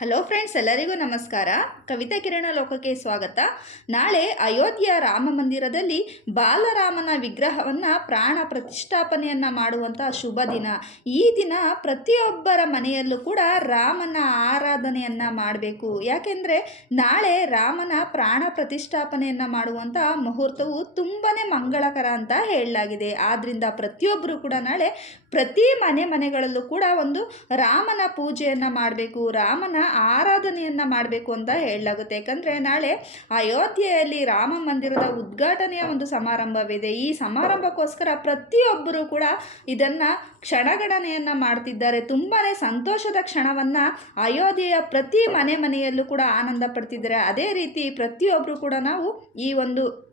Hello friends ಎಲ್ಲರಿಗೂ ನಮಸ್ಕಾರ. ಕವಿತಾ ಕಿರಣ ಲೋಕಕ್ಕೆ ಸ್ವಾಗತ. ನಾಳೆ ಅಯೋಧ್ಯೆಯ ರಾಮ ಮಂದಿರದಲ್ಲಿ ಬಾಲರಾಮನ ವಿಗ್ರಹವನ್ನು ಪ್ರಾಣ ಪ್ರತಿಷ್ಠಾಪನೆಯನ್ನು ಮಾಡುವಂಥ ಶುಭ ದಿನ. ಈ ದಿನ ಪ್ರತಿಯೊಬ್ಬರ ಮನೆಯಲ್ಲೂ ಕೂಡ ರಾಮನ ಆರಾಧನೆಯನ್ನು ಮಾಡಬೇಕು. ಯಾಕೆಂದರೆ ನಾಳೆ ರಾಮನ ಪ್ರಾಣ ಪ್ರತಿಷ್ಠಾಪನೆಯನ್ನು ಮಾಡುವಂಥ ಮುಹೂರ್ತವು ತುಂಬಾ ಮಂಗಳಕರ ಅಂತ ಹೇಳಲಾಗಿದೆ. ಆದ್ದರಿಂದ ಪ್ರತಿಯೊಬ್ಬರು ಕೂಡ ನಾಳೆ ಪ್ರತಿ ಮನೆ ಮನೆಗಳಲ್ಲೂ ಕೂಡ ಒಂದು ರಾಮನ ಪೂಜೆಯನ್ನು ಮಾಡಬೇಕು. ರಾಮನ ಆರಾಧನೆಯನ್ನು ಮಾಡಬೇಕು ಅಂತ ಹೇಳಲಾಗುತ್ತೆ. ಯಾಕಂದರೆ ನಾಳೆ ಅಯೋಧ್ಯೆಯಲ್ಲಿ ರಾಮ ಮಂದಿರದ ಉದ್ಘಾಟನೆಯ ಒಂದು ಸಮಾರಂಭವಿದೆ. ಈ ಸಮಾರಂಭಕ್ಕೋಸ್ಕರ ಪ್ರತಿಯೊಬ್ಬರೂ ಕೂಡ ಇದನ್ನು ಕ್ಷಣಗಣನೆಯನ್ನು ಮಾಡ್ತಿದ್ದಾರೆ. ತುಂಬಾ ಸಂತೋಷದ ಕ್ಷಣವನ್ನು ಅಯೋಧ್ಯೆಯ ಪ್ರತಿ ಮನೆ ಮನೆಯಲ್ಲೂ ಕೂಡ ಆನಂದ ಪಡ್ತಿದ್ದಾರೆ. ಅದೇ ರೀತಿ ಪ್ರತಿಯೊಬ್ಬರು ಕೂಡ ನಾವು ಈ ಒಂದು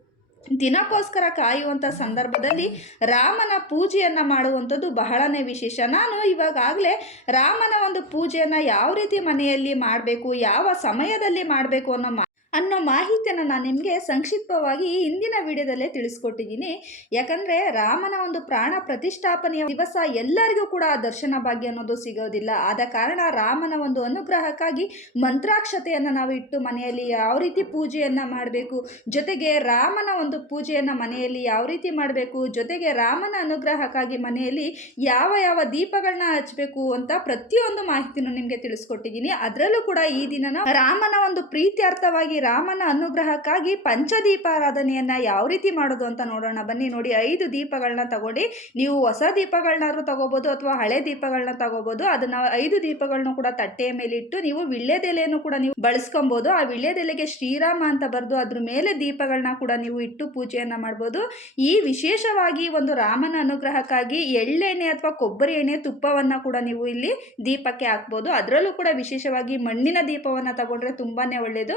ದಿನಕ್ಕೋಸ್ಕರ ಕಾಯುವಂಥ ಸಂದರ್ಭದಲ್ಲಿ ರಾಮನ ಪೂಜೆಯನ್ನು ಮಾಡುವಂಥದ್ದು ಬಹಳನೇ ವಿಶೇಷ. ನಾನು ಇವಾಗಲೇ ರಾಮನ ಒಂದು ಪೂಜೆಯನ್ನು ಯಾವ ರೀತಿ ಮನೆಯಲ್ಲಿ ಮಾಡಬೇಕು, ಯಾವ ಸಮಯದಲ್ಲಿ ಮಾಡಬೇಕು ಅನ್ನೋ ಅನ್ನೋ ಮಾಹಿತಿಯನ್ನು ನಾನು ನಿಮಗೆ ಸಂಕ್ಷಿಪ್ತವಾಗಿ ಹಿಂದಿನ ವಿಡಿಯೋದಲ್ಲೇ ತಿಳಿಸ್ಕೊಟ್ಟಿದ್ದೀನಿ. ಯಾಕಂದರೆ ರಾಮನ ಒಂದು ಪ್ರಾಣ ಪ್ರತಿಷ್ಠಾಪನೆಯ ದಿವಸ ಎಲ್ಲರಿಗೂ ಕೂಡ ದರ್ಶನ ಭಾಗ್ಯ ಅನ್ನೋದು ಸಿಗೋದಿಲ್ಲ. ಆದ ಕಾರಣ ರಾಮನ ಒಂದು ಅನುಗ್ರಹಕ್ಕಾಗಿ ಮಂತ್ರಾಕ್ಷತೆಯನ್ನು ನಾವು ಇಟ್ಟು ಮನೆಯಲ್ಲಿ ಯಾವ ರೀತಿ ಪೂಜೆಯನ್ನು ಮಾಡಬೇಕು, ಜೊತೆಗೆ ರಾಮನ ಒಂದು ಪೂಜೆಯನ್ನು ಮನೆಯಲ್ಲಿ ಯಾವ ರೀತಿ ಮಾಡಬೇಕು, ಜೊತೆಗೆ ರಾಮನ ಅನುಗ್ರಹಕ್ಕಾಗಿ ಮನೆಯಲ್ಲಿ ಯಾವ ಯಾವ ದೀಪಗಳನ್ನ ಹಚ್ಚಬೇಕು ಅಂತ ಪ್ರತಿಯೊಂದು ಮಾಹಿತಿನೂ ನಿಮಗೆ ತಿಳಿಸ್ಕೊಟ್ಟಿದ್ದೀನಿ. ಅದರಲ್ಲೂ ಕೂಡ ಈ ದಿನ ರಾಮನ ಒಂದು ಪ್ರೀತ್ಯರ್ಥವಾಗಿ ರಾಮನ ಅನುಗ್ರಹಕ್ಕಾಗಿ ಪಂಚದೀಪಾರಾಧನೆಯನ್ನ ಯಾವ ರೀತಿ ಮಾಡೋದು ಅಂತ ನೋಡೋಣ. ಬನ್ನಿ ನೋಡಿ, ಐದು ದೀಪಗಳನ್ನ ತಗೊಂಡು, ನೀವು ಹೊಸ ದೀಪಗಳನ್ನಾದ್ರೂ ತಗೋಬೋದು ಅಥವಾ ಹಳೆ ದೀಪಗಳನ್ನ ತಗೋಬೋದು. ಅದನ್ನ ಐದು ದೀಪಗಳನ್ನ ಕೂಡ ತಟ್ಟೆಯ ಮೇಲೆ ಇಟ್ಟು ನೀವು ವಿಳ್ಯದೆಲೆಯನ್ನು ಕೂಡ ನೀವು ಬಳಸ್ಕೊಬೋದು. ಆ ವಿಳ್ಯದೆಲೆಗೆ ಶ್ರೀರಾಮ ಅಂತ ಬರೆದು ಅದ್ರ ಮೇಲೆ ದೀಪಗಳನ್ನ ಕೂಡ ನೀವು ಇಟ್ಟು ಪೂಜೆಯನ್ನ ಮಾಡ್ಬೋದು. ಈ ವಿಶೇಷವಾಗಿ ಒಂದು ರಾಮನ ಅನುಗ್ರಹಕ್ಕಾಗಿ ಎಳ್ಳೆಣ್ಣೆ ಅಥವಾ ಕೊಬ್ಬರಿ ಎಣ್ಣೆ ತುಪ್ಪವನ್ನ ಕೂಡ ನೀವು ಇಲ್ಲಿ ದೀಪಕ್ಕೆ ಹಾಕ್ಬೋದು. ಅದರಲ್ಲೂ ಕೂಡ ವಿಶೇಷವಾಗಿ ಮಣ್ಣಿನ ದೀಪವನ್ನ ತಗೊಂಡ್ರೆ ತುಂಬಾನೇ ಒಳ್ಳೆಯದು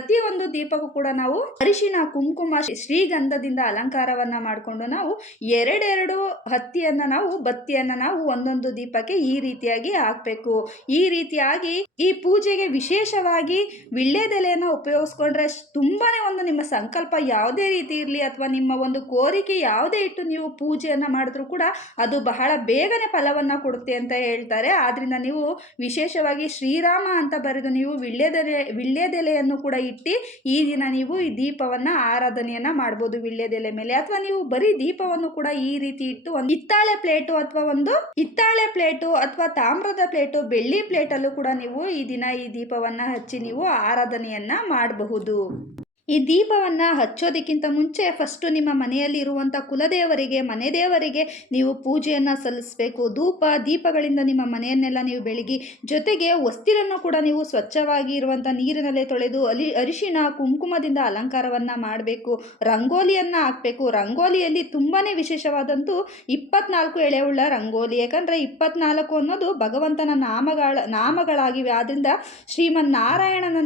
ಪ್ರತಿಯೊಂದು ದೀಪಕ್ಕೂ ಕೂಡ ನಾವು ಅರಿಶಿನ, ಕುಂಕುಮ ಶ್ರೀಗಂಧದಿಂದ ಅಲಂಕಾರವನ್ನ ಮಾಡಿಕೊಂಡು ನಾವು ಎರಡೆರಡು ಹತ್ತಿಯನ್ನ ನಾವು, ಬತ್ತಿಯನ್ನ ನಾವು ಒಂದೊಂದು ದೀಪಕ್ಕೆ ಈ ರೀತಿಯಾಗಿ ಹಾಕ್ಬೇಕು. ಈ ರೀತಿಯಾಗಿ ಈ ಪೂಜೆಗೆ ವಿಶೇಷವಾಗಿ ವಿಳ್ಳೆದೆಲೆಯನ್ನು ಉಪಯೋಗಿಸ್ಕೊಂಡ್ರೆ ತುಂಬಾನೇ ಒಂದು ನಿಮ್ಮ ಸಂಕಲ್ಪ ಯಾವುದೇ ರೀತಿ ಇರಲಿ ಅಥವಾ ನಿಮ್ಮ ಒಂದು ಕೋರಿಕೆ ಯಾವುದೇ ಇಟ್ಟು ನೀವು ಪೂಜೆಯನ್ನ ಮಾಡಿದ್ರು ಕೂಡ ಅದು ಬಹಳ ಬೇಗನೆ ಫಲವನ್ನ ಕೊಡುತ್ತೆ ಅಂತ ಹೇಳ್ತಾರೆ. ಆದ್ರಿಂದ ನೀವು ವಿಶೇಷವಾಗಿ ಶ್ರೀರಾಮ ಅಂತ ಬರೆದು ನೀವು ವಿಳ್ಳೆದೆಲೆ ವಿಳ್ಳೆದೆಲೆಯನ್ನು ಕೂಡ ಇಟ್ಟು ಈ ದಿನ ನೀವು ಈ ದೀಪವನ್ನು ಆರಾಧನೆಯನ್ನು ಮಾಡ್ಬೋದು ವಿಳ್ಯದೆಲೆ ಮೇಲೆ. ಅಥವಾ ನೀವು ಬರೀ ದೀಪವನ್ನು ಕೂಡ ಈ ರೀತಿ ಇಟ್ಟು ಒಂದು ಹಿತ್ತಾಳೆ ಪ್ಲೇಟು ಅಥವಾ ಒಂದು ಹಿತ್ತಾಳೆ ಪ್ಲೇಟು ಅಥವಾ ತಾಮ್ರದ ಪ್ಲೇಟು, ಬೆಳ್ಳಿ ಪ್ಲೇಟಲ್ಲೂ ಕೂಡ ನೀವು ಈ ದಿನ ಈ ದೀಪವನ್ನು ಹಚ್ಚಿ ನೀವು ಆರಾಧನೆಯನ್ನ ಮಾಡಬಹುದು. ಈ ದೀಪವನ್ನು ಹಚ್ಚೋದಕ್ಕಿಂತ ಮುಂಚೆ ಫಸ್ಟು ನಿಮ್ಮ ಮನೆಯಲ್ಲಿ ಇರುವಂಥ ಕುಲದೇವರಿಗೆ, ಮನೆ ದೇವರಿಗೆ ನೀವು ಪೂಜೆಯನ್ನು ಸಲ್ಲಿಸಬೇಕು. ಧೂಪ, ದೀಪಗಳಿಂದ ನಿಮ್ಮ ಮನೆಯನ್ನೆಲ್ಲ ನೀವು ಬೆಳಗಿ, ಜೊತೆಗೆ ಹೊಸ್ತಿಲನ್ನು ಕೂಡ ನೀವು ಸ್ವಚ್ಛವಾಗಿ ಇರುವಂಥ ನೀರಿನಲ್ಲೇ ತೊಳೆದು ಅಲಿ ಅರಿಶಿಣ, ಕುಂಕುಮದಿಂದ ಅಲಂಕಾರವನ್ನು ಮಾಡಬೇಕು. ರಂಗೋಲಿಯನ್ನು ಹಾಕಬೇಕು. ರಂಗೋಲಿಯಲ್ಲಿ ತುಂಬಾ ವಿಶೇಷವಾದಂತೂ ಇಪ್ಪತ್ನಾಲ್ಕು ಉಳ್ಳ ರಂಗೋಲಿ. ಯಾಕಂದರೆ ಇಪ್ಪತ್ನಾಲ್ಕು ಅನ್ನೋದು ಭಗವಂತನ ನಾಮಗಳ, ನಾಮಗಳಾಗಿವೆ. ಆದ್ದರಿಂದ ಶ್ರೀಮನ್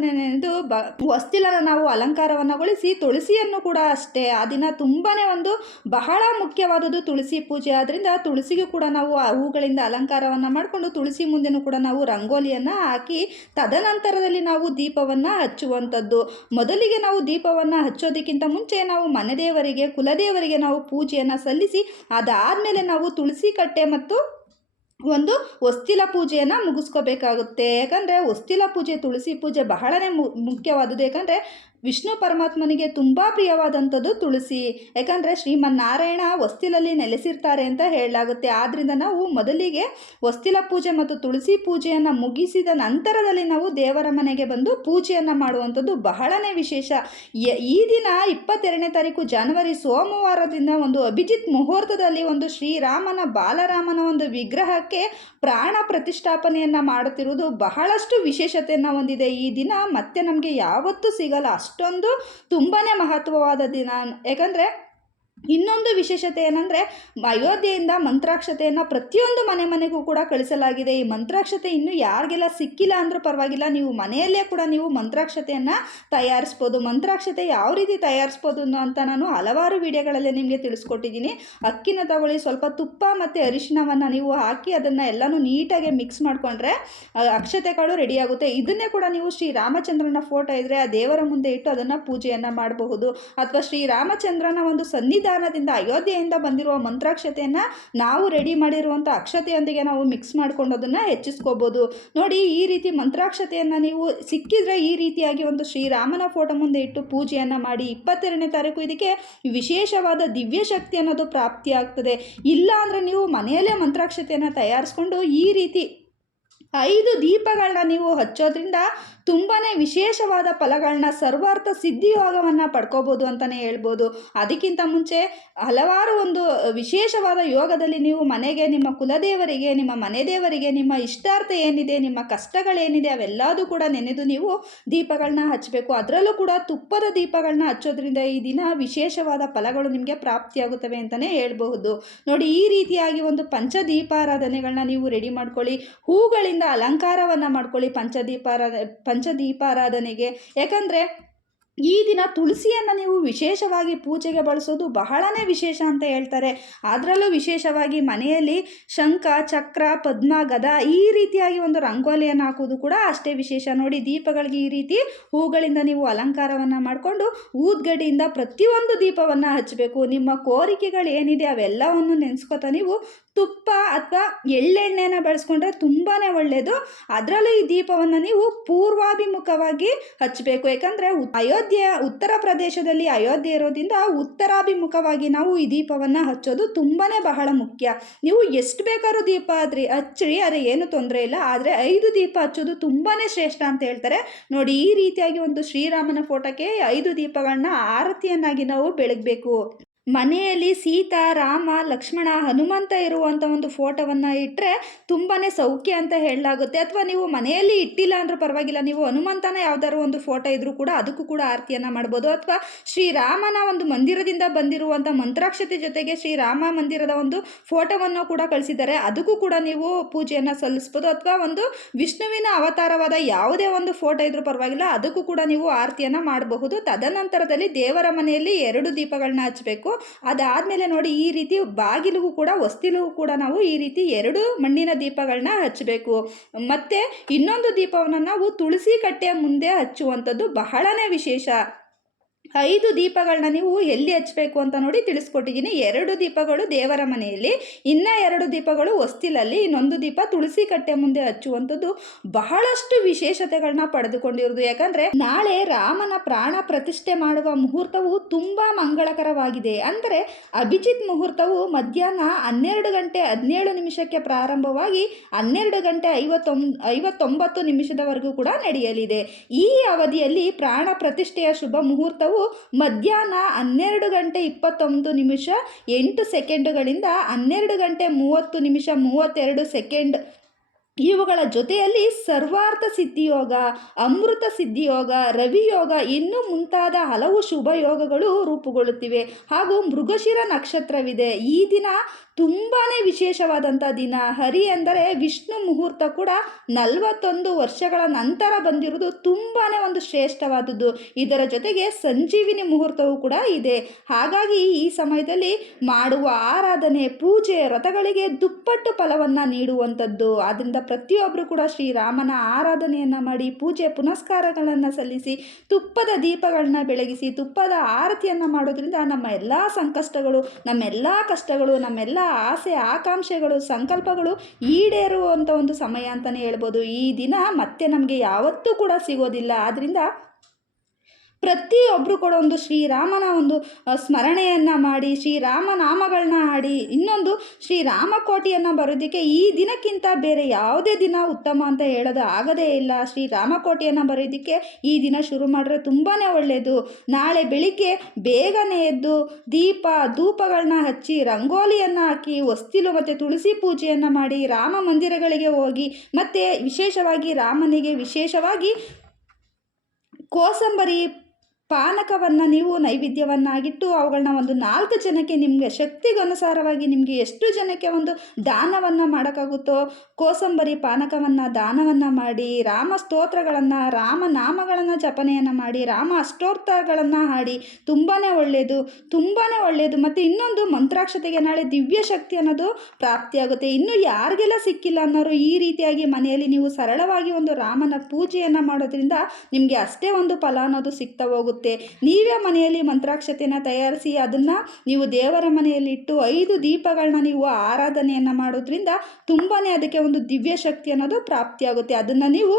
ನೆನೆದು ಬ ಹೊಸ್ತಿಲನ್ನು ನಾವು ಅಲಂಕಾರವನ್ನುಗೊಳಿಸಿ ತುಳಸಿಯನ್ನು ಕೂಡ ಅಷ್ಟೇ. ಆ ದಿನ ತುಂಬಾ ಒಂದು ಬಹಳ ಮುಖ್ಯವಾದದ್ದು ತುಳಸಿ ಪೂಜೆ. ಆದ್ದರಿಂದ ತುಳಸಿಗೂ ಕೂಡ ನಾವು ಆ ಹೂಗಳಿಂದ ಅಲಂಕಾರವನ್ನು ಮಾಡಿಕೊಂಡು ತುಳಸಿ ಮುಂದೆನೂ ಕೂಡ ನಾವು ರಂಗೋಲಿಯನ್ನು ಹಾಕಿ ತದನಂತರದಲ್ಲಿ ನಾವು ದೀಪವನ್ನು ಹಚ್ಚುವಂಥದ್ದು. ಮೊದಲಿಗೆ ನಾವು ದೀಪವನ್ನು ಹಚ್ಚೋದಕ್ಕಿಂತ ಮುಂಚೆ ನಾವು ಮನೆ ದೇವರಿಗೆ, ಕುಲದೇವರಿಗೆ ನಾವು ಪೂಜೆಯನ್ನು ಸಲ್ಲಿಸಿ ಅದಾದಮೇಲೆ ನಾವು ತುಳಸಿ ಕಟ್ಟೆ ಮತ್ತು ಒಂದು ಹೊಸ್ತಿಲ ಪೂಜೆಯನ್ನು ಮುಗಿಸ್ಕೋಬೇಕಾಗುತ್ತೆ. ಯಾಕಂದರೆ ಹೊಸ್ತಿಲ ಪೂಜೆ, ತುಳಸಿ ಪೂಜೆ ಬಹಳನೇ ಮುಖ್ಯವಾದದ್ದು. ಯಾಕಂದರೆ ವಿಷ್ಣು ಪರಮಾತ್ಮನಿಗೆ ತುಂಬ ಪ್ರಿಯವಾದಂಥದ್ದು ತುಳಸಿ. ಯಾಕಂದರೆ ಶ್ರೀಮನ್ನಾರಾಯಣ ಹೊಸ್ತಿಲಲ್ಲಿ ನೆಲೆಸಿರ್ತಾರೆ ಅಂತ ಹೇಳಲಾಗುತ್ತೆ. ಆದ್ದರಿಂದ ನಾವು ಮೊದಲಿಗೆ ವಸ್ತಿಲ ಪೂಜೆ ಮತ್ತು ತುಳಸಿ ಪೂಜೆಯನ್ನು ಮುಗಿಸಿದ ನಂತರದಲ್ಲಿ ನಾವು ದೇವರ ಮನೆಗೆ ಬಂದು ಪೂಜೆಯನ್ನು ಮಾಡುವಂಥದ್ದು ಬಹಳನೇ ವಿಶೇಷ. ಈ ದಿನ ಇಪ್ಪತ್ತೆರಡನೇ ತಾರೀಕು ಜನವರಿ ಸೋಮವಾರದಿಂದ ಒಂದು ಅಭಿಜಿತ್ ಮುಹೂರ್ತದಲ್ಲಿ ಒಂದು ಶ್ರೀರಾಮನ ಬಾಲರಾಮನ ಒಂದು ವಿಗ್ರಹಕ್ಕೆ ಪ್ರಾಣ ಪ್ರತಿಷ್ಠಾಪನೆಯನ್ನು ಮಾಡುತ್ತಿರುವುದು ಬಹಳಷ್ಟು ವಿಶೇಷತೆಯನ್ನು ಹೊಂದಿದೆ. ಈ ದಿನ ಮತ್ತೆ ನಮಗೆ ಯಾವತ್ತೂ ಸಿಗಲ್ಲ. ಅಷ್ಟು ಅಷ್ಟೊಂದು ತುಂಬಾ ಮಹತ್ವವಾದ ದಿನ. ಯಾಕಂದರೆ ಇನ್ನೊಂದು ವಿಶೇಷತೆ ಏನಂದರೆ, ಅಯೋಧ್ಯೆಯಿಂದ ಮಂತ್ರಾಕ್ಷತೆಯನ್ನು ಪ್ರತಿಯೊಂದು ಮನೆ ಮನೆಗೂ ಕೂಡ ಕಳಿಸಲಾಗಿದೆ. ಈ ಮಂತ್ರಾಕ್ಷತೆ ಇನ್ನೂ ಯಾರಿಗೆಲ್ಲ ಸಿಕ್ಕಿಲ್ಲ ಅಂದರೂ ಪರವಾಗಿಲ್ಲ, ನೀವು ಮನೆಯಲ್ಲೇ ಕೂಡ ನೀವು ಮಂತ್ರಾಕ್ಷತೆಯನ್ನು ತಯಾರಿಸ್ಬೋದು. ಮಂತ್ರಾಕ್ಷತೆ ಯಾವ ರೀತಿ ತಯಾರಿಸ್ಬೋದು ಅಂತ ನಾನು ಹಲವಾರು ವಿಡಿಯೋಗಳಲ್ಲಿ ನಿಮಗೆ ತಿಳಿಸ್ಕೊಟ್ಟಿದ್ದೀನಿ. ಅಕ್ಕಿನ ತಗೊಳ್ಳಿ, ಸ್ವಲ್ಪ ತುಪ್ಪ ಮತ್ತು ಅರಿಶಿಣವನ್ನು ನೀವು ಹಾಕಿ ಅದನ್ನು ಎಲ್ಲನೂ ನೀಟಾಗಿ ಮಿಕ್ಸ್ ಮಾಡಿಕೊಂಡ್ರೆ ಅಕ್ಷತೆಗಳು ರೆಡಿಯಾಗುತ್ತೆ ಇದನ್ನೇ ಕೂಡ ನೀವು ಶ್ರೀ ರಾಮಚಂದ್ರನ ಫೋಟೋ ಇದ್ದರೆ ಆ ದೇವರ ಮುಂದೆ ಇಟ್ಟು ಅದನ್ನು ಪೂಜೆಯನ್ನು ಮಾಡಬಹುದು. ಅಥವಾ ಶ್ರೀ ರಾಮಚಂದ್ರನ ಒಂದು ಸನ್ನಿಧಾನ ವಿಧಾನದಿಂದ ಅಯೋಧ್ಯೆಯಿಂದ ಬಂದಿರುವ ಮಂತ್ರಾಕ್ಷತೆಯನ್ನು ನಾವು ರೆಡಿ ಮಾಡಿರುವಂಥ ಅಕ್ಷತೆಯೊಂದಿಗೆ ನಾವು ಮಿಕ್ಸ್ ಮಾಡ್ಕೊಂಡು ಅದನ್ನು ಹೆಚ್ಚಿಸ್ಕೋಬೋದು. ನೋಡಿ, ಈ ರೀತಿ ಮಂತ್ರಾಕ್ಷತೆಯನ್ನು ನೀವು ಸಿಕ್ಕಿದ್ರೆ ಈ ರೀತಿಯಾಗಿ ಒಂದು ಶ್ರೀರಾಮನ ಫೋಟೋ ಮುಂದೆ ಇಟ್ಟು ಪೂಜೆಯನ್ನು ಮಾಡಿ ಇಪ್ಪತ್ತೆರಡನೇ ತಾರೀಕು ಇದಕ್ಕೆ ವಿಶೇಷವಾದ ದಿವ್ಯ ಶಕ್ತಿ ಅನ್ನೋದು ಪ್ರಾಪ್ತಿಯಾಗ್ತದೆ. ಇಲ್ಲ ಅಂದರೆ ನೀವು ಮನೆಯಲ್ಲೇ ಮಂತ್ರಾಕ್ಷತೆಯನ್ನು ತಯಾರಿಸ್ಕೊಂಡು ಈ ರೀತಿ ಐದು ದೀಪಗಳನ್ನ ನೀವು ಹಚ್ಚೋದ್ರಿಂದ ತುಂಬಾ ವಿಶೇಷವಾದ ಫಲಗಳನ್ನ ಸರ್ವಾರ್ಥ ಸಿದ್ಧಿಯೋಗವನ್ನು ಪಡ್ಕೋಬೋದು ಅಂತಲೇ ಹೇಳ್ಬೋದು. ಅದಕ್ಕಿಂತ ಮುಂಚೆ ಹಲವಾರು ಒಂದು ವಿಶೇಷವಾದ ಯೋಗದಲ್ಲಿ ನೀವು ಮನೆಗೆ, ನಿಮ್ಮ ಕುಲದೇವರಿಗೆ, ನಿಮ್ಮ ಮನೆ ದೇವರಿಗೆ, ನಿಮ್ಮ ಇಷ್ಟಾರ್ಥ ಏನಿದೆ, ನಿಮ್ಮ ಕಷ್ಟಗಳೇನಿದೆ ಅವೆಲ್ಲದೂ ಕೂಡ ನೆನೆದು ನೀವು ದೀಪಗಳನ್ನ ಹಚ್ಚಬೇಕು ಅದರಲ್ಲೂ ಕೂಡ ತುಪ್ಪದ ದೀಪಗಳನ್ನ ಹಚ್ಚೋದ್ರಿಂದ ಈ ದಿನ ವಿಶೇಷವಾದ ಫಲಗಳು ನಿಮಗೆ ಪ್ರಾಪ್ತಿಯಾಗುತ್ತವೆ ಅಂತಲೇ ಹೇಳ್ಬಹುದು. ನೋಡಿ, ಈ ರೀತಿಯಾಗಿ ಒಂದು ಪಂಚದೀಪಾರಾಧನೆಗಳನ್ನ ನೀವು ರೆಡಿ ಮಾಡ್ಕೊಳ್ಳಿ. ಹೂಗಳಿಂದ ಅಲಂಕಾರವನ್ನು ಮಾಡ್ಕೊಳ್ಳಿ ಪಂಚದೀಪಾರಾಧ ಪಂಚದೀಪಾರಾಧನೆಗೆ. ಯಾಕಂದರೆ ಈ ದಿನ ತುಳಸಿಯನ್ನು ನೀವು ವಿಶೇಷವಾಗಿ ಪೂಜೆಗೆ ಬಳಸೋದು ಬಹಳನೇ ವಿಶೇಷ ಅಂತ ಹೇಳ್ತಾರೆ. ಅದರಲ್ಲೂ ವಿಶೇಷವಾಗಿ ಮನೆಯಲ್ಲಿ ಶಂಖ, ಚಕ್ರ, ಪದ್ಮ, ಗದ ಈ ರೀತಿಯಾಗಿ ಒಂದು ರಂಗೋಲಿಯನ್ನು ಹಾಕೋದು ಕೂಡ ಅಷ್ಟೇ ವಿಶೇಷ. ನೋಡಿ, ದೀಪಗಳಿಗೆ ಈ ರೀತಿ ಹೂಗಳಿಂದ ನೀವು ಅಲಂಕಾರವನ್ನು ಮಾಡಿಕೊಂಡು ಊದ್ಗಡಿಯಿಂದ ಪ್ರತಿಯೊಂದು ದೀಪವನ್ನು ಹಚ್ಚಬೇಕು. ನಿಮ್ಮ ಕೋರಿಕೆಗಳು ಏನಿದೆ ಅವೆಲ್ಲವನ್ನು ನೆನೆಸ್ಕೊತಾ ನೀವು ತುಪ್ಪ ಅಥವಾ ಎಳ್ಳೆಣ್ಣೆನ ಬಳಸ್ಕೊಂಡ್ರೆ ತುಂಬಾ ಒಳ್ಳೆಯದು ಅದರಲ್ಲೂ ಈ ದೀಪವನ್ನು ನೀವು ಪೂರ್ವಾಭಿಮುಖವಾಗಿ ಹಚ್ಚಬೇಕು. ಯಾಕಂದರೆ ಅಯೋಧ್ಯೆ ಉತ್ತರ ಪ್ರದೇಶದಲ್ಲಿ ಅಯೋಧ್ಯೆ ಇರೋದ್ರಿಂದ ಉತ್ತರಾಭಿಮುಖವಾಗಿ ನಾವು ಈ ದೀಪವನ್ನು ಹಚ್ಚೋದು ತುಂಬಾ ಬಹಳ ಮುಖ್ಯ. ನೀವು ಎಷ್ಟು ಬೇಕಾದ್ರೂ ದೀಪ ಆದ್ರಿ ಹಚ್ಚಿರಿ ಆದರೆ ಏನು ತೊಂದರೆ ಇಲ್ಲ. ಆದರೆ ಐದು ದೀಪ ಹಚ್ಚೋದು ತುಂಬಾ ಶ್ರೇಷ್ಠ ಅಂತ ಹೇಳ್ತಾರೆ. ನೋಡಿ, ಈ ರೀತಿಯಾಗಿ ಒಂದು ಶ್ರೀರಾಮನ ಫೋಟೋಕ್ಕೆ ಐದು ದೀಪಗಳನ್ನ ಆರತಿಯನ್ನಾಗಿ ನಾವು ಬೆಳಗಬೇಕು. ಮನೆಯಲ್ಲಿ ಸೀತಾ, ರಾಮ, ಲಕ್ಷ್ಮಣ, ಹನುಮಂತ ಇರುವಂಥ ಒಂದು ಫೋಟೋವನ್ನು ಇಟ್ಟರೆ ತುಂಬಾ ಸೌಖ್ಯ ಅಂತ ಹೇಳಲಾಗುತ್ತೆ. ಅಥವಾ ನೀವು ಮನೆಯಲ್ಲಿ ಇಟ್ಟಿಲ್ಲ ಅಂದರೂ ಪರವಾಗಿಲ್ಲ, ನೀವು ಹನುಮಂತನ ಯಾವ್ದಾದ್ರು ಒಂದು ಫೋಟೋ ಇದ್ದರೂ ಕೂಡ ಅದಕ್ಕೂ ಕೂಡ ಆರತಿಯನ್ನು ಮಾಡ್ಬೋದು. ಅಥವಾ ಶ್ರೀರಾಮನ ಒಂದು ಮಂದಿರದಿಂದ ಬಂದಿರುವಂಥ ಮಂತ್ರಾಕ್ಷತೆ ಜೊತೆಗೆ ಶ್ರೀರಾಮ ಮಂದಿರದ ಒಂದು ಫೋಟೋವನ್ನು ಕೂಡ ಕಳಿಸಿದ್ದಾರೆ. ಅದಕ್ಕೂ ಕೂಡ ನೀವು ಪೂಜೆಯನ್ನು ಸಲ್ಲಿಸ್ಬೋದು. ಅಥವಾ ಒಂದು ವಿಷ್ಣುವಿನ ಅವತಾರವಾದ ಯಾವುದೇ ಒಂದು ಫೋಟೋ ಇದ್ರೂ ಪರವಾಗಿಲ್ಲ, ಅದಕ್ಕೂ ಕೂಡ ನೀವು ಆರತಿಯನ್ನು ಮಾಡಬಹುದು. ತದನಂತರದಲ್ಲಿ ದೇವರ ಮನೆಯಲ್ಲಿ ಎರಡು ದೀಪಗಳನ್ನ ಹಚ್ಚಬೇಕು ಅದಾದಮೇಲೆ ನೋಡಿ ಈ ರೀತಿ ಬಾಗಿಲಿಗೂ ಕೂಡ ವಸ್ತಿಲಿಗೂ ಕೂಡ ನಾವು ಈ ರೀತಿ ಎರಡು ಮಣ್ಣಿನ ದೀಪಗಳನ್ನ ಹಚ್ಚಬೇಕು. ಮತ್ತು ಇನ್ನೊಂದು ದೀಪವನ್ನು ನಾವು ತುಳಸಿ ಕಟ್ಟೆಯ ಮುಂದೆ ಹಚ್ಚುವಂಥದ್ದು ಬಹಳನೇ ವಿಶೇಷ. ಐದು ದೀಪಗಳನ್ನ ನೀವು ಎಲ್ಲಿ ಹಚ್ಚಬೇಕು ಅಂತ ನೋಡಿ ತಿಳಿಸ್ಕೊಟ್ಟಿದ್ದೀನಿ. ಎರಡು ದೀಪಗಳು ದೇವರ ಮನೆಯಲ್ಲಿ, ಇನ್ನ ಎರಡು ದೀಪಗಳು ಹೊಸ್ತಿಲಲ್ಲಿ, ಇನ್ನೊಂದು ದೀಪ ತುಳಸಿ ಕಟ್ಟೆ ಮುಂದೆ ಹಚ್ಚುವಂಥದ್ದು ಬಹಳಷ್ಟು ವಿಶೇಷತೆಗಳನ್ನ ಪಡೆದುಕೊಂಡಿರೋದು ಯಾಕಂದರೆ ನಾಳೆ ರಾಮನ ಪ್ರಾಣ ಪ್ರತಿಷ್ಠೆ ಮಾಡುವ ಮುಹೂರ್ತವು ತುಂಬ ಮಂಗಳಕರವಾಗಿದೆ. ಅಂದರೆ ಅಭಿಜಿತ್ ಮುಹೂರ್ತವು ಮಧ್ಯಾಹ್ನ ಹನ್ನೆರಡು ಗಂಟೆ ಹದಿನೇಳು ನಿಮಿಷಕ್ಕೆ ಪ್ರಾರಂಭವಾಗಿ ಹನ್ನೆರಡು ಗಂಟೆ ಐವತ್ತೊಂಬ ಐವತ್ತೊಂಬತ್ತು ನಿಮಿಷದವರೆಗೂ ಕೂಡ ನಡೆಯಲಿದೆ. ಈ ಅವಧಿಯಲ್ಲಿ ಪ್ರಾಣ ಪ್ರತಿಷ್ಠೆಯ ಶುಭ ಮುಹೂರ್ತವು ಮಧ್ಯಾಹ್ನ ಹನ್ನೆರಡು ಗಂಟೆ ಇಪ್ಪತ್ತೊಂದು ನಿಮಿಷ ಎಂಟು ಸೆಕೆಂಡುಗಳಿಂದ ಹನ್ನೆರಡು ಗಂಟೆ ಮೂವತ್ತು ನಿಮಿಷ ಮೂವತ್ತೆರಡು ಸೆಕೆಂಡ್ ಇವುಗಳ ಜೊತೆಯಲ್ಲಿ ಸರ್ವಾರ್ಥ ಸಿದ್ಧಿಯೋಗ, ಅಮೃತ ಸಿದ್ಧಿಯೋಗ, ರವಿಯೋಗ ಇನ್ನೂ ಮುಂತಾದ ಹಲವು ಶುಭ ಯೋಗಗಳು ರೂಪುಗೊಳ್ಳುತ್ತಿವೆ. ಹಾಗೂ ಮೃಗಶಿರ ನಕ್ಷತ್ರವಿದೆ. ಈ ದಿನ ತುಂಬಾ ವಿಶೇಷವಾದಂಥ ದಿನ. ಹರಿ ಎಂದರೆ ವಿಷ್ಣು ಮುಹೂರ್ತ ಕೂಡ ನಲವತ್ತೊಂದು ವರ್ಷಗಳ ನಂತರ ಬಂದಿರುವುದು ತುಂಬಾ ಒಂದು ಶ್ರೇಷ್ಠವಾದದ್ದು. ಇದರ ಜೊತೆಗೆ ಸಂಜೀವಿನಿ ಮುಹೂರ್ತವೂ ಕೂಡ ಇದೆ. ಹಾಗಾಗಿ ಈ ಸಮಯದಲ್ಲಿ ಮಾಡುವ ಆರಾಧನೆ, ಪೂಜೆ, ರಥಗಳಿಗೆ ದುಪ್ಪಟ್ಟು ಫಲವನ್ನು ನೀಡುವಂಥದ್ದು. ಆದ್ದರಿಂದ ಪ್ರತಿಯೊಬ್ಬರು ಕೂಡ ಶ್ರೀರಾಮನ ಆರಾಧನೆಯನ್ನು ಮಾಡಿ ಪೂಜೆ ಪುನಸ್ಕಾರಗಳನ್ನು ಸಲ್ಲಿಸಿ, ತುಪ್ಪದ ದೀಪಗಳನ್ನ ಬೆಳಗಿಸಿ, ತುಪ್ಪದ ಆರತಿಯನ್ನು ಮಾಡೋದ್ರಿಂದ ನಮ್ಮ ಎಲ್ಲ ಸಂಕಷ್ಟಗಳು, ನಮ್ಮೆಲ್ಲ ಕಷ್ಟಗಳು, ನಮ್ಮೆಲ್ಲ ಆಸೆ, ಆಕಾಂಕ್ಷೆಗಳು, ಸಂಕಲ್ಪಗಳು ಈಡೇರುವಂಥ ಒಂದು ಸಮಯ ಅಂತಲೇ ಹೇಳ್ಬೋದು. ಈ ದಿನ ಮತ್ತೆ ನಮಗೆ ಯಾವತ್ತೂ ಕೂಡ ಸಿಗೋದಿಲ್ಲ. ಆದ್ದರಿಂದ ಪ್ರತಿಯೊಬ್ಬರು ಕೂಡ ಒಂದು ಶ್ರೀರಾಮನ ಒಂದು ಸ್ಮರಣೆಯನ್ನು ಮಾಡಿ ಶ್ರೀರಾಮನಾಮಗಳನ್ನ ಹಾಡಿ, ಇನ್ನೊಂದು ಶ್ರೀರಾಮಕೋಟಿಯನ್ನು ಬರೋದಕ್ಕೆ ಈ ದಿನಕ್ಕಿಂತ ಬೇರೆ ಯಾವುದೇ ದಿನ ಉತ್ತಮ ಅಂತ ಹೇಳೋದು ಆಗದೇ ಇಲ್ಲ. ಶ್ರೀರಾಮಕೋಟಿಯನ್ನು ಬರೋದಕ್ಕೆ ಈ ದಿನ ಶುರು ಮಾಡಿದ್ರೆ ತುಂಬಾ ಒಳ್ಳೆಯದು ನಾಳೆ ಬೆಳಿಗ್ಗೆ ಬೇಗನೆ ಎದ್ದು ದೀಪ ಧೂಪಗಳನ್ನ ಹಚ್ಚಿ, ರಂಗೋಲಿಯನ್ನು ಹಾಕಿ, ಹೊಸ್ತಿಲು ಮತ್ತು ತುಳಸಿ ಪೂಜೆಯನ್ನು ಮಾಡಿ, ರಾಮ ಮಂದಿರಗಳಿಗೆ ಹೋಗಿ, ಮತ್ತು ವಿಶೇಷವಾಗಿ ರಾಮನಿಗೆ ವಿಶೇಷವಾಗಿ ಕೋಸಂಬರಿ ಪಾನಕವನ್ನು ನೀವು ನೈವೇದ್ಯವನ್ನಾಗಿಟ್ಟು ಅವುಗಳನ್ನ ಒಂದು ನಾಲ್ಕು ಜನಕ್ಕೆ ನಿಮಗೆ ಶಕ್ತಿಗನುಸಾರವಾಗಿ ನಿಮಗೆ ಎಷ್ಟು ಜನಕ್ಕೆ ಒಂದು ದಾನವನ್ನು ಮಾಡೋಕ್ಕಾಗುತ್ತೋ, ಕೋಸಂಬರಿ ಪಾನಕವನ್ನು ದಾನವನ್ನು ಮಾಡಿ, ರಾಮ ಸ್ತೋತ್ರಗಳನ್ನು ರಾಮನಾಮಗಳನ್ನು ಜಪನೆಯನ್ನು ಮಾಡಿ, ರಾಮ ಅಷ್ಟೋತ್ತರಗಳನ್ನು ಹಾಡಿ ತುಂಬಾ ಒಳ್ಳೆಯದು ತುಂಬಾ ಒಳ್ಳೆಯದು ಮತ್ತು ಇನ್ನೊಂದು ಮಂತ್ರಾಕ್ಷತೆಗೆ ನಾಳೆ ದಿವ್ಯ ಶಕ್ತಿ ಅನ್ನೋದು ಪ್ರಾಪ್ತಿಯಾಗುತ್ತೆ. ಇನ್ನು ಯಾರಿಗೆಲ್ಲ ಸಿಕ್ಕಿಲ್ಲ ಅನ್ನೋರು ಈ ರೀತಿಯಾಗಿ ಮನೆಯಲ್ಲಿ ನೀವು ಸರಳವಾಗಿ ಒಂದು ರಾಮನ ಪೂಜೆಯನ್ನು ಮಾಡೋದ್ರಿಂದ ನಿಮಗೆ ಅಷ್ಟೇ ಒಂದು ಫಲ ಅನ್ನೋದು ಸಿಗ್ತಾ ಹೋಗುತ್ತೆ. ಹೋಗುತ್ತೆ ನೀವೇ ಮನೆಯಲ್ಲಿ ಮಂತ್ರಾಕ್ಷತೆಯನ್ನು ತಯಾರಿಸಿ ಅದನ್ನು ನೀವು ದೇವರ ಮನೆಯಲ್ಲಿ ಇಟ್ಟು ಐದು ದೀಪಗಳನ್ನ ನೀವು ಆರಾಧನೆಯನ್ನು ಮಾಡೋದ್ರಿಂದ ತುಂಬಾ ಅದಕ್ಕೆ ಒಂದು ದಿವ್ಯ ಶಕ್ತಿ ಅನ್ನೋದು ಪ್ರಾಪ್ತಿಯಾಗುತ್ತೆ. ಅದನ್ನು ನೀವು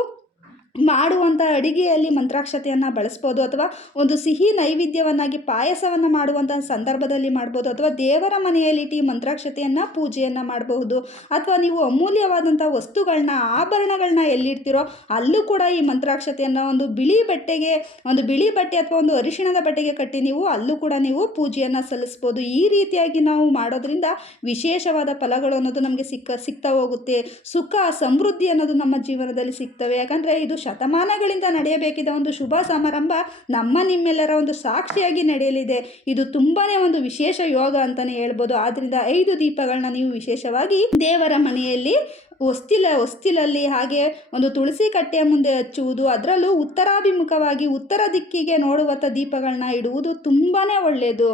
ಮಾಡುವಂಥ ಅಡಿಗೆಯಲ್ಲಿ ಮಂತ್ರಾಕ್ಷತೆಯನ್ನು ಬಳಸ್ಬೋದು ಅಥವಾ ಒಂದು ಸಿಹಿ ನೈವೇದ್ಯವನ್ನಾಗಿ ಪಾಯಸವನ್ನು ಮಾಡುವಂಥ ಸಂದರ್ಭದಲ್ಲಿ ಮಾಡ್ಬೋದು ಅಥವಾ ದೇವರ ಮನೆಯಲ್ಲಿಟ್ಟು ಈ ಮಂತ್ರಾಕ್ಷತೆಯನ್ನು ಪೂಜೆಯನ್ನು ಮಾಡಬಹುದು. ಅಥವಾ ನೀವು ಅಮೂಲ್ಯವಾದಂಥ ವಸ್ತುಗಳನ್ನ ಆಭರಣಗಳನ್ನ ಎಲ್ಲಿಡ್ತೀರೋ ಅಲ್ಲೂ ಕೂಡ ಈ ಮಂತ್ರಾಕ್ಷತೆಯನ್ನು ಒಂದು ಬಿಳಿ ಬಟ್ಟೆಗೆ, ಒಂದು ಬಿಳಿ ಬಟ್ಟೆ ಅಥವಾ ಒಂದು ಅರಿಶಿಣದ ಬಟ್ಟೆಗೆ ಕಟ್ಟಿ ನೀವು ಅಲ್ಲೂ ಕೂಡ ನೀವು ಪೂಜೆಯನ್ನು ಸಲ್ಲಿಸ್ಬೋದು. ಈ ರೀತಿಯಾಗಿ ನಾವು ಮಾಡೋದ್ರಿಂದ ವಿಶೇಷವಾದ ಫಲಗಳು ಅನ್ನೋದು ನಮಗೆ ಸಿಕ್ಕ, ಸಿಗ್ತಾ ಹೋಗುತ್ತೆ. ಸುಖ, ಸಮೃದ್ಧಿ ಅನ್ನೋದು ನಮ್ಮ ಜೀವನದಲ್ಲಿ ಸಿಗ್ತವೆ. ಯಾಕಂದರೆ ಇದು ಶತಮಾನಗಳಿಂದ ನಡೆಯಬೇಕಿದ್ದ ಒಂದು ಶುಭ ಸಮಾರಂಭ ನಮ್ಮ ನಿಮ್ಮೆಲ್ಲರ ಒಂದು ಸಾಕ್ಷಿಯಾಗಿ ನಡೆಯಲಿದೆ. ಇದು ತುಂಬಾ ಒಂದು ವಿಶೇಷ ಯೋಗ ಅಂತಲೇ ಹೇಳ್ಬೋದು. ಆದ್ದರಿಂದ ಐದು ದೀಪಗಳನ್ನ ನೀವು ವಿಶೇಷವಾಗಿ ದೇವರ ಮನೆಯಲ್ಲಿ ಹೊಸ್ತಿಲ, ಹೊಸ್ತಿಲಲ್ಲಿ ಹಾಗೆ ಒಂದು ತುಳಸಿ ಕಟ್ಟೆಯ ಮುಂದೆ ಹಚ್ಚುವುದು, ಅದರಲ್ಲೂ ಉತ್ತರಾಭಿಮುಖವಾಗಿ ಉತ್ತರ ದಿಕ್ಕಿಗೆ ನೋಡುವಂಥ ದೀಪಗಳನ್ನ ಇಡುವುದು ತುಂಬಾ ಒಳ್ಳೆಯದು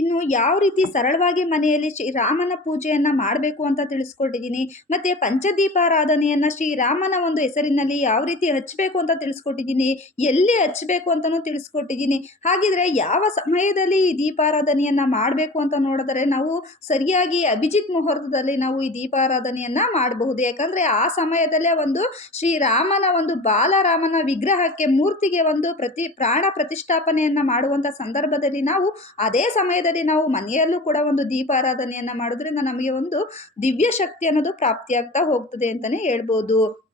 ಇನ್ನು ಯಾವ ರೀತಿ ಸರಳವಾಗಿ ಮನೆಯಲ್ಲಿ ಶ್ರೀರಾಮನ ಪೂಜೆಯನ್ನು ಮಾಡಬೇಕು ಅಂತ ತಿಳಿಸ್ಕೊಟ್ಟಿದ್ದೀನಿ, ಮತ್ತು ಪಂಚದೀಪಾರಾಧನೆಯನ್ನು ಶ್ರೀರಾಮನ ಒಂದು ಹೆಸರಿನಲ್ಲಿ ಯಾವ ರೀತಿ ಹಚ್ಚಬೇಕು ಅಂತ ತಿಳಿಸ್ಕೊಟ್ಟಿದ್ದೀನಿ, ಎಲ್ಲಿ ಹಚ್ಚಬೇಕು ಅಂತಲೂ ತಿಳಿಸ್ಕೊಟ್ಟಿದ್ದೀನಿ. ಹಾಗಿದ್ರೆ ಯಾವ ಸಮಯದಲ್ಲಿ ಈ ದೀಪಾರಾಧನೆಯನ್ನು ಮಾಡಬೇಕು ಅಂತ ನೋಡಿದರೆ ನಾವು ಸರಿಯಾಗಿ ಅಭಿಜಿತ್ ಮುಹೂರ್ತದಲ್ಲಿ ನಾವು ಈ ದೀಪಾರಾಧನೆಯನ್ನು ಮಾಡಬಹುದು. ಯಾಕಂದರೆ ಆ ಸಮಯದಲ್ಲೇ ಒಂದು ಶ್ರೀರಾಮನ ಒಂದು ಬಾಲರಾಮನ ವಿಗ್ರಹಕ್ಕೆ ಮೂರ್ತಿಗೆ ಒಂದು ಪ್ರತಿ ಪ್ರಾಣ ಪ್ರತಿಷ್ಠಾಪನೆಯನ್ನು ಮಾಡುವಂಥ ಸಂದರ್ಭದಲ್ಲಿ ನಾವು ಅದೇ ಸಮಯದಲ್ಲಿ ನಾವು ಮನೆಯಲ್ಲೂ ಕೂಡ ಒಂದು ದೀಪಾರಾಧನೆಯನ್ನು ಮಾಡೋದ್ರಿಂದ ನಮಗೆ ಒಂದು ದಿವ್ಯ ಶಕ್ತಿ ಅನ್ನೋದು ಪ್ರಾಪ್ತಿಯಾಗ್ತಾ ಹೋಗ್ತದೆ ಅಂತಲೇ ಹೇಳ್ಬೋದು.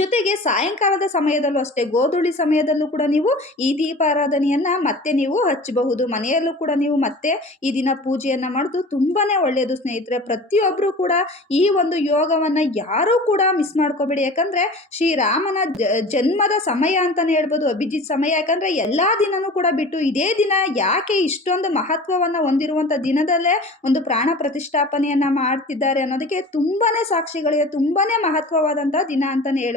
ಜೊತೆಗೆ ಸಾಯಂಕಾಲದ ಸಮಯದಲ್ಲೂ ಅಷ್ಟೇ, ಗೋಧುಳಿ ಸಮಯದಲ್ಲೂ ಕೂಡ ನೀವು ಈ ದೀಪಾರಾಧನೆಯನ್ನು ಮತ್ತೆ ನೀವು ಹಚ್ಚಬಹುದು. ಮನೆಯಲ್ಲೂ ಕೂಡ ನೀವು ಮತ್ತೆ ಈ ದಿನ ಪೂಜೆಯನ್ನು ಮಾಡೋದು ತುಂಬಾ ಒಳ್ಳೆಯದು ಸ್ನೇಹಿತರೆ. ಪ್ರತಿಯೊಬ್ಬರು ಕೂಡ ಈ ಒಂದು ಯೋಗವನ್ನು ಯಾರೂ ಕೂಡ ಮಿಸ್ ಮಾಡ್ಕೋಬೇಡಿ. ಯಾಕಂದರೆ ಶ್ರೀರಾಮನ ಜನ್ಮದ ಸಮಯ ಅಂತಲೇ ಹೇಳ್ಬೋದು, ಅಭಿಜಿತ್ ಸಮಯ. ಯಾಕಂದರೆ ಎಲ್ಲ ದಿನವೂ ಕೂಡ ಬಿಟ್ಟು ಇದೇ ದಿನ ಯಾಕೆ ಇಷ್ಟೊಂದು ಮಹತ್ವವನ್ನು ಹೊಂದಿರುವಂಥ ದಿನದಲ್ಲೇ ಒಂದು ಪ್ರಾಣ ಪ್ರತಿಷ್ಠಾಪನೆಯನ್ನು ಮಾಡ್ತಿದ್ದಾರೆ ಅನ್ನೋದಕ್ಕೆ ತುಂಬಾ ಸಾಕ್ಷಿಗಳಿಗೆ ತುಂಬಾ ಮಹತ್ವವಾದಂಥ ದಿನ ಅಂತಲೇ ಹೇಳ್ಬೋದು.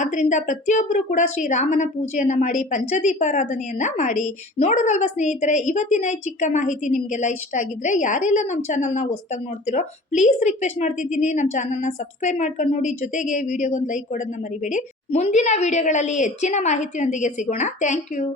ಆದ್ರಿಂದ ಪ್ರತಿಯೊಬ್ಬರು ಕೂಡ ಶ್ರೀರಾಮನ ಪೂಜೆಯನ್ನು ಮಾಡಿ, ಪಂಚದೀಪಾರಾಧನೆಯನ್ನ ಮಾಡಿ. ನೋಡೋದಲ್ವ ಸ್ನೇಹಿತರೆ, ಇವತ್ತಿನ ಚಿಕ್ಕ ಮಾಹಿತಿ ನಿಮಗೆಲ್ಲ ಇಷ್ಟ ಆಗಿದ್ರೆ ಯಾರೆಲ್ಲ ನಮ್ಮ ಚಾನಲ್ನ ಹೊಸ್ದಾಗಿ ನೋಡ್ತಿರೋ, ಪ್ಲೀಸ್ ರಿಕ್ವೆಸ್ಟ್ ಮಾಡ್ತಿದ್ದೀನಿ. ನಮ್ಮ ಚಾನಲ್ನ ಸಬ್ಸ್ಕ್ರೈಬ್ ಮಾಡ್ಕೊಂಡು ನೋಡಿ, ಜೊತೆಗೆ ವಿಡಿಯೋಗೊಂದು ಲೈಕ್ ಕೊಡೋದನ್ನ ಮರಿಬೇಡಿ. ಮುಂದಿನ ವಿಡಿಯೋಗಳಲ್ಲಿ ಹೆಚ್ಚಿನ ಮಾಹಿತಿಯೊಂದಿಗೆ ಸಿಗೋಣ. Thank you.